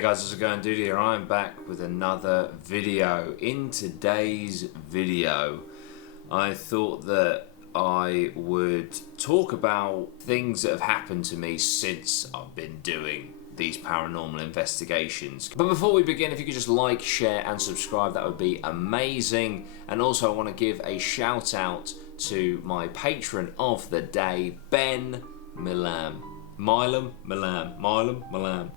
Hey guys, how's it going? Dudey here. I'm back with another video. In today's video, I thought that I would talk about things that have happened to me since I've been doing these paranormal investigations. But before we begin, if you could just like, share and subscribe, that would be amazing. And also I want to give a shout out to my patron of the day, Ben Milam. Milam.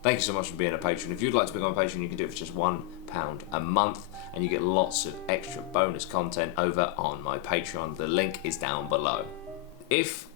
Thank you so much for being a patron. If you'd like to become a patron, you can do it for just £1 a month, and you get lots of extra bonus content over on my Patreon. The link is down below. If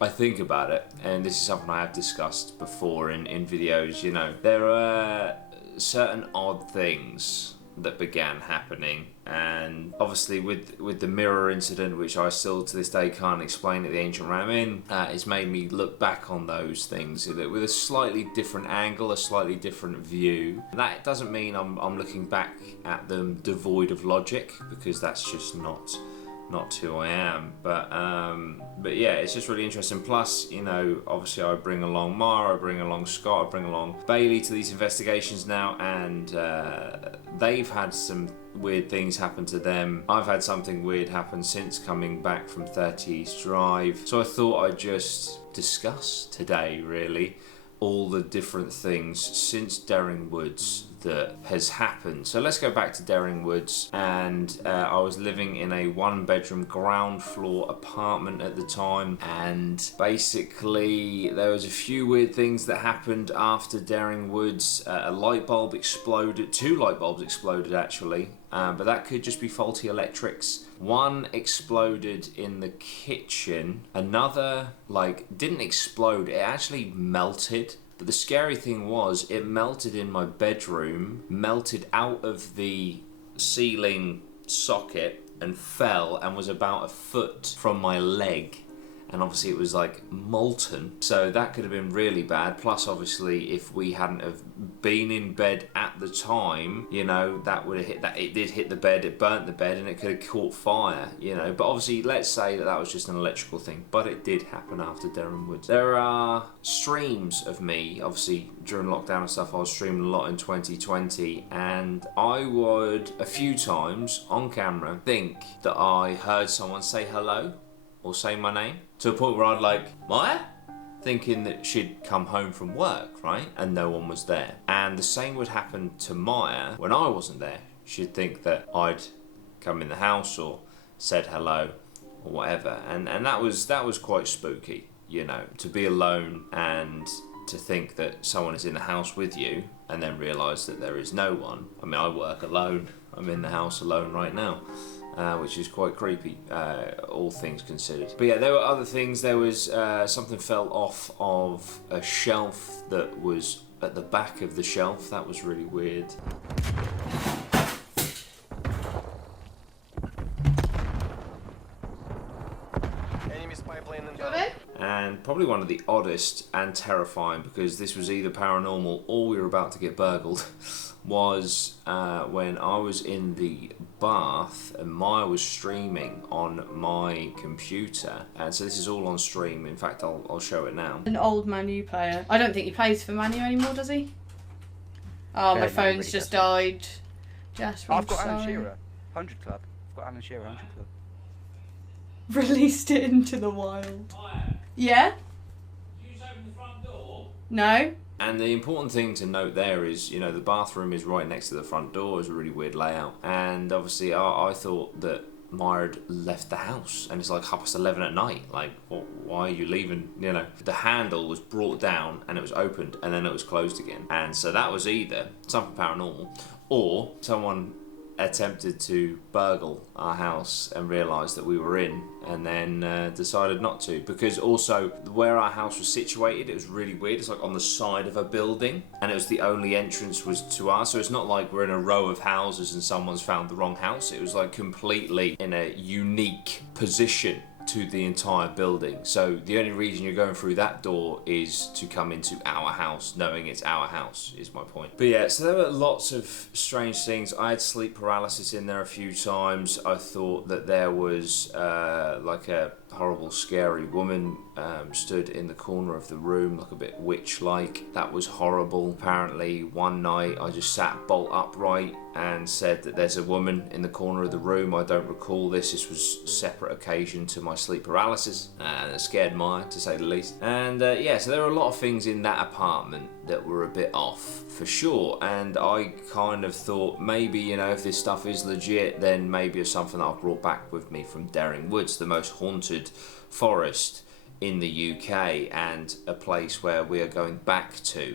I think about it, and this is something I have discussed before in videos, you know, there are certain odd things that began happening, and obviously with the mirror incident, which I still to this day can't explain at the ancient realm, it's made me look back on those things with a slightly different angle, a slightly different view. That doesn't mean I'm looking back at them devoid of logic, because that's just not who I am. But yeah, it's just really interesting. Plus, you know, obviously I bring along Mara, I bring along Scott, I bring along Bailey to these investigations now, and they've had some weird things happen to them. I've had something weird happen since coming back from 30 East Drive. So I thought I'd just discuss today, really, all the different things since Derring Woods that has happened. So let's go back to Derring Woods, and I was living in a one-bedroom ground floor apartment at the time, and basically there was a few weird things that happened after Derring Woods. A light bulb exploded, 2 light bulbs exploded actually, but that could just be faulty electrics. One exploded in the kitchen, another didn't explode, it actually melted. But the scary thing was, it melted in my bedroom, melted out of the ceiling socket and fell, and was about a foot from my leg. And obviously it was molten, so that could have been really bad. Plus obviously if we hadn't have been in bed at the time, you know, that would have hit that. It did hit the bed, it burnt the bed, and it could have caught fire, you know. But obviously let's say that was just an electrical thing, but it did happen after Derring Woods. There are streams of me, obviously during lockdown and stuff, I was streaming a lot in 2020, and I would a few times on camera think that I heard someone say hello or say my name, to a point where I'd Maya? Thinking that she'd come home from work, right? And no one was there. And the same would happen to Maya when I wasn't there. She'd think that I'd come in the house or said hello or whatever. And that was quite spooky, you know, to be alone and to think that someone is in the house with you and then realise that there is no one. I mean, I work alone. I'm in the house alone right now. Which is quite creepy, all things considered. But yeah, there were other things. There was something fell off of a shelf that was at the back of the shelf. That was really weird. And probably one of the oddest and terrifying, because this was either paranormal or we were about to get burgled, was when I was in the bath and Maya was streaming on my computer. And so this is all on stream. In fact, I'll show it now. An old Man U player. I don't think he plays for Man U anymore, does he? Oh, my phone's really just died. Just I've got Alan Shearer, 100 Club. I've got Alan Shearer, 100 Club. Released it into the wild. Yeah? Did you just open the front door? No. And the important thing to note there is, you know, the bathroom is right next to the front door. It's a really weird layout. And obviously I thought that Maya had left the house, and it's 11:30 at night. Why are you leaving? You know, the handle was brought down and it was opened and then it was closed again. And so that was either something paranormal or someone attempted to burgle our house and realised that we were in, and then decided not to, because also where our house was situated, it was really weird. It's on the side of a building, and it was the only entrance was to ours, so it's not like we're in a row of houses and someone's found the wrong house. It was completely in a unique position to the entire building. So the only reason you're going through that door is to come into our house, knowing it's our house, is my point. But yeah, so there were lots of strange things. I had sleep paralysis in there a few times. I thought that there was a horrible, scary woman stood in the corner of the room, like a bit witch-like. That was horrible. Apparently, one night I just sat bolt upright and said that there's a woman in the corner of the room. I don't recall this. This was a separate occasion to my sleep paralysis, and it scared Maya, to say the least. And yeah, so there were a lot of things in that apartment that were a bit off, for sure. And I kind of thought, maybe, you know, if this stuff is legit, then maybe it's something that I've brought back with me from Daring Woods, the most haunted forest in the UK, and a place where we are going back to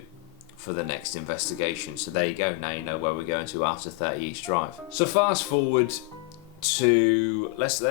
for the next investigation. So there you go, now you know where we're going to after 30 East Drive. So fast forward to, let's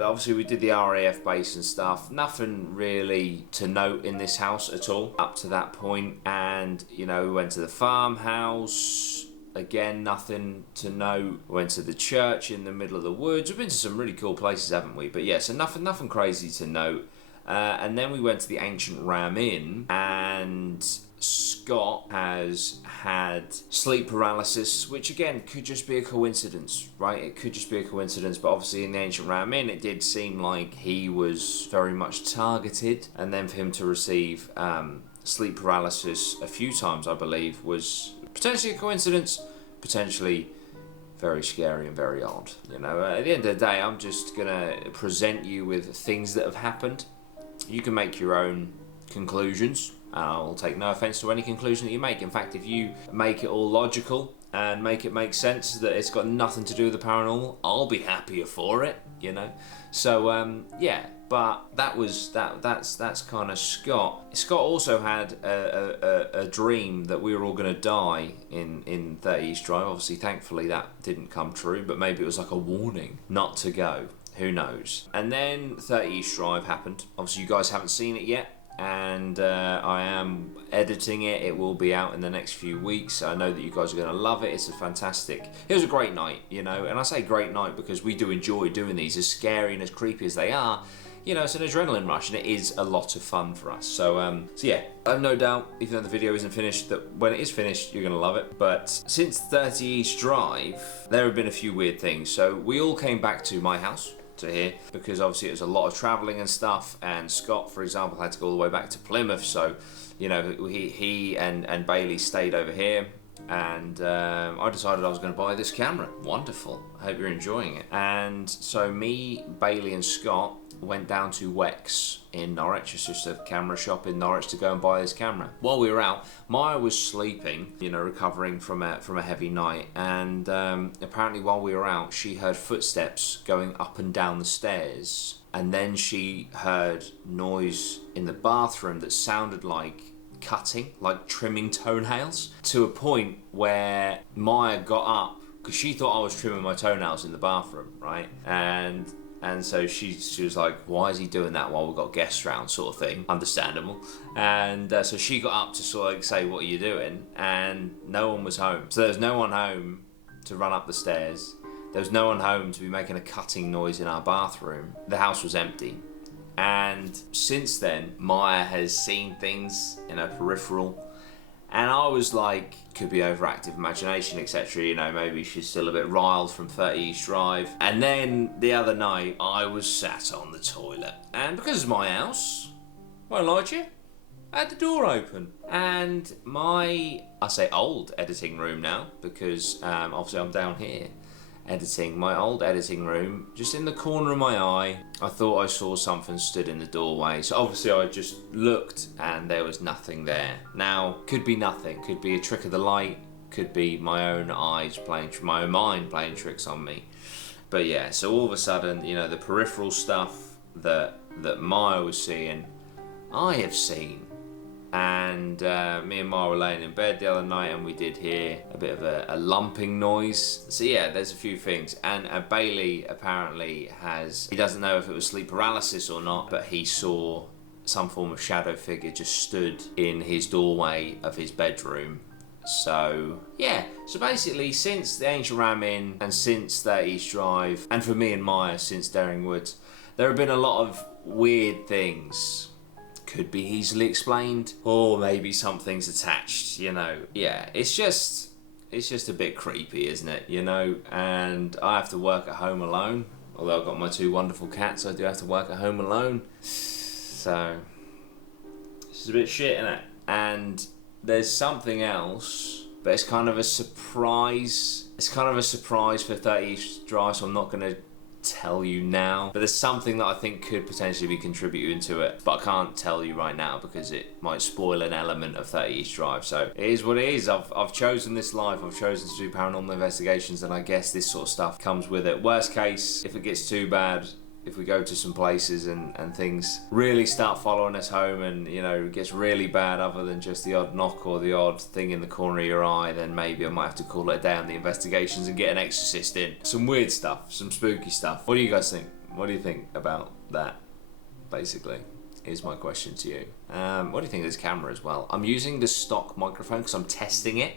obviously we did the RAF base and stuff. Nothing really to note in this house at all up to that point. And, you know, we went to the farmhouse. Again, nothing to note. We went to the church in the middle of the woods. We've been to some really cool places, haven't we? But yeah, so nothing crazy to note. And then we went to the Ancient Ram Inn, and Scott has had sleep paralysis, which again could just be a coincidence, right? It could just be a coincidence, but obviously in the Ancient Ram Inn it did seem like he was very much targeted, and then for him to receive sleep paralysis a few times, I believe, was potentially a coincidence, potentially very scary and very odd. You know, at the end of the day, I'm just gonna present you with things that have happened. You can make your own conclusions. I'll take no offence to any conclusion that you make. In fact, if you make it all logical and make it make sense that it's got nothing to do with the paranormal, I'll be happier for it, you know. So yeah, but that's kind of Scott. Scott also had a dream that we were all going to die in 30 East Drive. Obviously, thankfully that didn't come true, but maybe it was like a warning not to go. Who knows? And then 30 East Drive happened. Obviously, you guys haven't seen it yet, and I am editing it. It will be out in the next few weeks. I know that you guys are going to love it. It was a great night, you know, and I say great night because we do enjoy doing these, as scary and as creepy as they are. You know, it's an adrenaline rush, and it is a lot of fun for us. So yeah, I have no doubt, even though the video isn't finished, that when it is finished, you're going to love it. But since 30 East Drive, there have been a few weird things. So we all came back to my house to here, because obviously it was a lot of travelling and stuff, and Scott, for example, had to go all the way back to Plymouth, so, you know, he and Bailey stayed over here, and I decided I was going to buy this camera. Wonderful. I hope you're enjoying it. And so me, Bailey and Scott went down to Wex in Norwich. It's just a camera shop in Norwich, to go and buy this camera. While we were out, Maya was sleeping, you know, recovering from a heavy night, and apparently while we were out, she heard footsteps going up and down the stairs, and then she heard noise in the bathroom that sounded like cutting, like trimming toenails, to a point where Maya got up because she thought I was trimming my toenails in the bathroom, right? And so she was like, why is he doing that while we've got guests around, sort of thing. Understandable. And so she got up to sort of like say, what are you doing? And no one was home. So there was no one home to run up the stairs. There was no one home to be making a cutting noise in our bathroom. The house was empty. And since then, Maya has seen things in her peripheral. And I was like, could be overactive imagination, etc. You know, maybe she's still a bit riled from 30 East Drive. And then the other night, I was sat on the toilet. And because it's my house, won't lie to you, I had the door open. And I say old editing room now, because obviously I'm down here editing, my old editing room, just in the corner of my eye, I thought I saw something stood in the doorway. So obviously I just looked and there was nothing there. Now, could be nothing, could be a trick of the light, could be my own eyes playing, my own mind playing tricks on me. But yeah, so all of a sudden, you know, the peripheral stuff that Maya was seeing, I have seen. And me and Mara were laying in bed the other night, and we did hear a bit of a lumping noise. So yeah, there's a few things. And Bailey apparently he doesn't know if it was sleep paralysis or not, but he saw some form of shadow figure just stood in his doorway of his bedroom. So yeah, so basically since the Ancient Ram Inn and since 30 East Drive, and for me and Maya since Daring Woods, there have been a lot of weird things. Could be easily explained, or maybe something's attached, you know. Yeah, it's just a bit creepy, isn't it, you know? And I have to work at home alone. Although I've got my 2 wonderful cats, I do have to work at home alone. So, this is a bit shit, isn't it? And there's something else, but it's kind of a surprise. It's kind of a surprise for 30 East Drive, so I'm not going to tell you now. But there's something that I think could potentially be contributing to it, but I can't tell you right now because it might spoil an element of 30 East Drive. So it is what it is. I've chosen this life. I've chosen to do paranormal investigations, and I guess this sort of stuff comes with it. Worst case, if it gets too bad, if we go to some places and things really start following us home, and you know, it gets really bad other than just the odd knock or the odd thing in the corner of your eye, then maybe I might have to call it a day on the investigations and get an exorcist in. Some weird stuff, some spooky stuff. What do you guys think? What do you think about that, basically? Is my question to you. What do you think of this camera as well? I'm using the stock microphone because I'm testing it.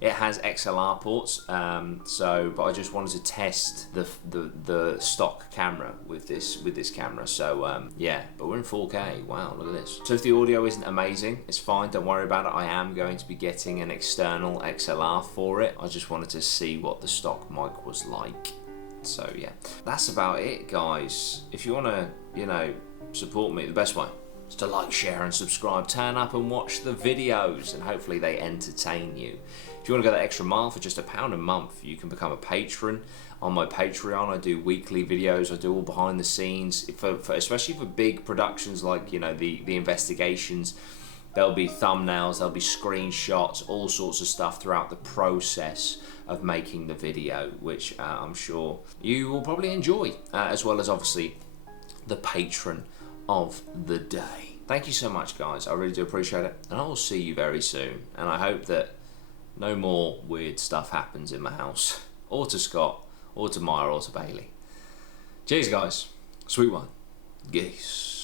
It has XLR ports, but I just wanted to test the stock camera with this camera. So yeah, but we're in 4K. Wow, look at this. So if the audio isn't amazing, it's fine. Don't worry about it. I am going to be getting an external XLR for it. I just wanted to see what the stock mic was like. So yeah, that's about it, guys. If you want to, you know, support me, the best way is to like, share, and subscribe. Turn up and watch the videos, and hopefully they entertain you. If you want to go that extra mile for just £1 a month, you can become a patron. On my Patreon, I do weekly videos. I do all behind the scenes, especially for big productions like, you know, the investigations. There'll be thumbnails, there'll be screenshots, all sorts of stuff throughout the process of making the video, which I'm sure you will probably enjoy, as well as obviously the patron of the day. Thank you so much, guys. I really do appreciate it, and I will see you very soon. And I hope that no more weird stuff happens in my house, or to Scott, or to Maya, or to Bailey. Cheers, guys. Sweet one. Geese.